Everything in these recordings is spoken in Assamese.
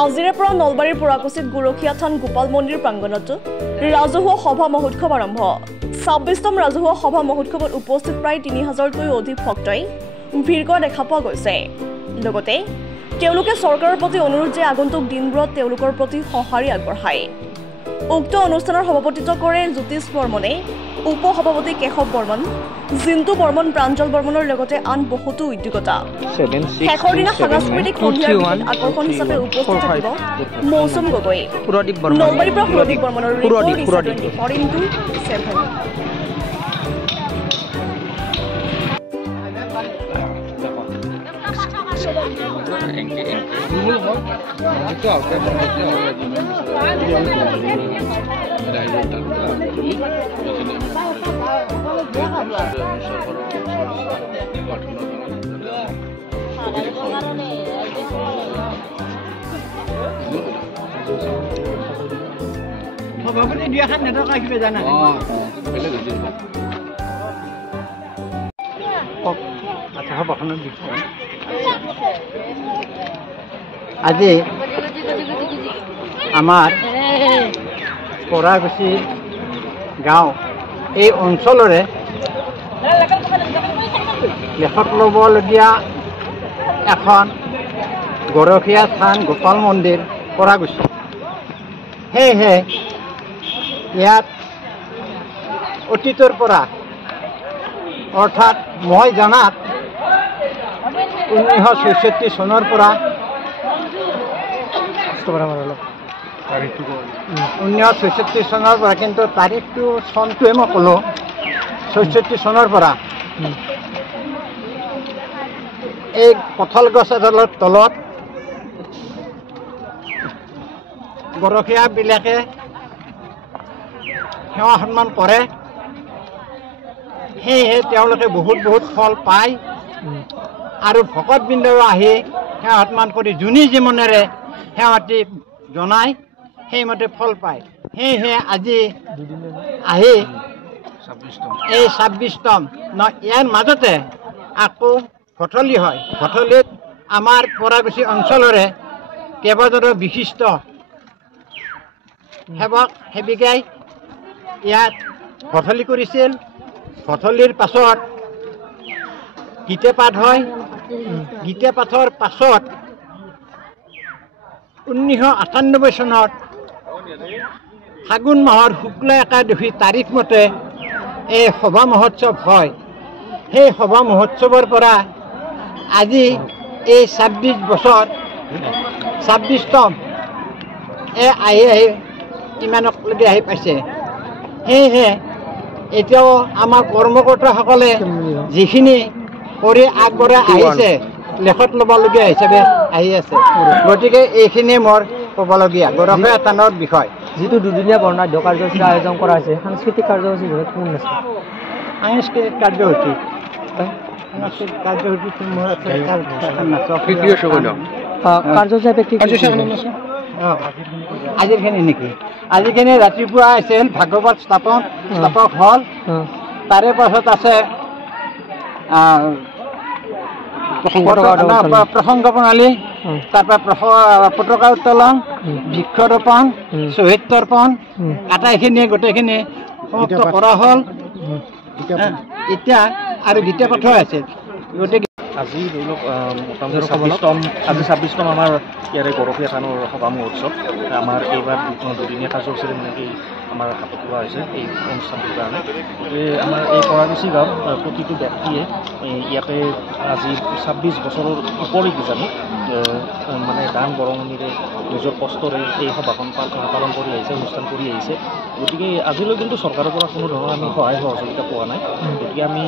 আজিৰে পৰা নলবাৰীৰ পুৰাকুচিত গুৰখীয়া থান গোপাল মন্দিৰ প্ৰাংগণত ৰাজহুৱা সভা মহোৎসৱ আৰম্ভ ২৬তম ৰাজহুৱা সভা মহোৎসৱত উপস্থিত প্ৰায় ৩,০০০তকৈও অধিক ভক্তই ভিৰ কৰা দেখা পোৱা গৈছে লগতে তেওঁলোকে চৰকাৰৰ প্ৰতি অনুৰোধ যে আগন্তুক দিনবোৰত তেওঁলোকৰ প্ৰতি সঁহাৰি আগবঢ়ায় উক্ত অনুষ্ঠানৰ সভাপতিত্ব কৰে জ্যোতিষ বৰ্মনে উপ সভাপতি কেশৱ বৰ্মন জিন্তু বৰ্মন প্ৰাঞ্জল বৰ্মনৰ লগতে আন বহুতো উদ্যোগতা শেষৰ দিনা সাংস্কৃতিক সন্ধিয়াৰ আকৰ্ষণ হিচাপে উপস্থিত থাকিব মৌচুম গগৈ নলবাৰীৰ পৰা সুৰদীপ বৰ্মনৰ সভাপতি দুই এখন নেতা আহিব জানা আজি আমাৰ পৰাগুচি গাঁও এই অঞ্চলৰে লেখত ল'বলগীয়া এখন গৰখীয়া থান গোপাল মন্দিৰ পৰাগুচি সেয়েহে ইয়াত অতীতৰ পৰা অৰ্থাৎ মই জনাত 1966 চনৰ পৰা 1966 চনৰ পৰা কিন্তু তাৰিখটো চনটোৱে মই ক'লোঁ 66 চনৰ পৰা এই কঁঠাল গছ এডালৰ তলত গৰখীয়াবিলাকে সেৱা সন্মান কৰে সেয়েহে তেওঁলোকে বহুত ফল পায় আৰু ভকতবৃন্দও আহি সেৱা সন্মান কৰি যোনি জীৱনেৰে সেৱাটি জনায় সেইমতে ফল পায় সেয়েহে আজি আহি এই 26তম ইয়াৰ মাজতে আকৌ ভঠলি হয় ভঠলিত আমাৰ পৰাগুচি অঞ্চলৰে কেইবাজনো বিশিষ্ট সেৱক সেৱিকাই ইয়াত ভঠলি কৰিছিল ভঠলিৰ পাছত গীতে পাঠ হয় গীতে পাঠৰ পাছত 1998 চনত ফাগুন মাহৰ শুক্ল একাদশী তাৰিখ মতে এই সভা মহোৎসৱ হয় সেই সভা মহোৎসৱৰ পৰা আজি এই 26 বছৰ 26তম আহি ইমানলৈকে আহি পাইছে সেয়েহে এতিয়াও আমাৰ কৰ্মকৰ্তাসকলে যিখিনি কৰি আগবঢ়াই আহিছে লেখত ল'বলগীয়া হিচাপে আহি আছে গতিকে এইখিনিয়ে মোৰ ক'বলগীয়া গৰখীয়া থানৰ বিষয় যিটো দুদিনীয়া বৰ্ণাঢ্য কাৰ্যসূচী আয়োজন কৰা হৈছে সাংস্কৃতিক কাৰ্যসূচী কোন আছে সাংস্কৃতিক কাৰ্যসূচী আজিৰখিনি নেকি আজিৰখিনি ৰাতিপুৱা আছিল ভাগৱত স্থাপক হ'ল তাৰে পাছত আছে প্ৰসংগ প্ৰণালী তাৰপৰা পতাকা উত্তোলন বৃক্ষৰোপণ শ্বহীদ তৰ্পণ আটাইখিনি গোটেইখিনি সমাপ্ত কৰা হ'ল এতিয়া আৰু গীতা পাঠ আছে গতিকে আজি ধৰি লওক মোটামুটি 26তম আমাৰ ইয়াৰে গৰখীয়া থানৰ সভা মহোৎসৱ আমাৰ এইবাৰ দুদিনীয়া কাৰ্যসূচীৰে মানে কি আমাৰ হাতত লোৱা হৈছে এই অনুষ্ঠানটোৰ কাৰণে আমাৰ এই পৰাগুচি গাঁৱত প্ৰতিটো ব্যক্তিয়ে ইয়াতে আজি 26 বছৰৰ উপৰি কিজানি মানে দান বৰঙণিৰে নিজৰ কষ্টৰে এই সভাখন পালন কৰি আহিছে অনুষ্ঠান কৰি আহিছে গতিকে আজিলৈ কিন্তু চৰকাৰৰ পৰা কোনো ধৰণৰ আমি সহায় সহযোগিতা পোৱা নাই গতিকে আমি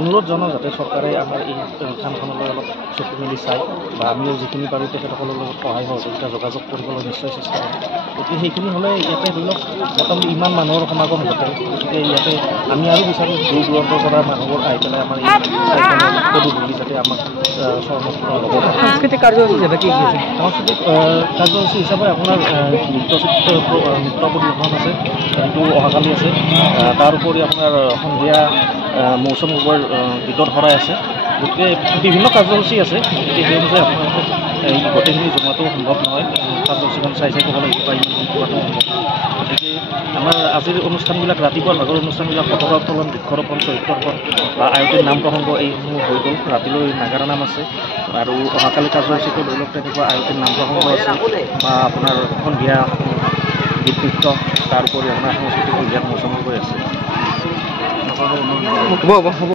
অনুৰোধ জনাওঁ যাতে চৰকাৰে আমাৰ এই থানখনলৈ অলপ চকু মেলি চায় বা আমিও যিখিনি পাৰোঁ তেখেতসকলৰ লগত সহায় সহযোগিতা যোগাযোগ কৰিবলৈ নিশ্চয় চেষ্টা কৰিম গতিকে সেইখিনি হ'লে ইয়াতে ধৰি লওক মোটামুটি ইমান মানুহৰ সমাগম ঘটে গতিকে ইয়াতে আমি আৰু বিচাৰোঁ দূৰ দূৰান্তৰ পৰা মানুহবোৰ আহি পেলাই আমাৰ এই পদূলি যাতে আমাক চৰণস্থানৰ লগত সাংস্কৃতিক কাৰ্যসূচী হিচাপে কি আছে সাংস্কৃতিক কাৰ্যসূচী হিচাপে আপোনাৰ নৃত্য পৰিৱেশন আছে যিটো অহাকালি আছে তাৰ উপৰি আপোনাৰ সন্ধিয়া মৌচুম গগৈৰ গীতৰ শৰাই আছে গতিকে বিভিন্ন কাৰ্যসূচী আছে গতিকে সেই অনুযায়ী আপোনালোকে এই গোটেইখিনি জনোৱাটো সম্ভৱ নহয় কাৰ্যসূচীখন চাই ক'ব লাগিব বা ইমান কৰাটো সম্ভৱ গতিকে আমাৰ আজিৰ অনুষ্ঠানবিলাক ৰাতিপুৱাৰ ভাগৰ অনুষ্ঠানবিলাক পতাকা উত্তোলন বৃক্ষৰোপণ চৰিত্ৰপণ বা আয়তীৰ নাম প্ৰসংগ এইসমূহ হৈ গ'ল ৰাতিলৈ নাগাৰা নাম আছে আৰু অহাকালি কাৰ্যসূচীটো ধৰি লওক তেনেকুৱা আয়তীৰ নাম প্ৰসংগ আছে বা আপোনাৰ সন্ধিয়া গীত নৃত্য তাৰোপৰি আপোনাৰ সাংস্কৃতিক সন্ধিয়াত মৌচুমী হৈ আছে। হ'ব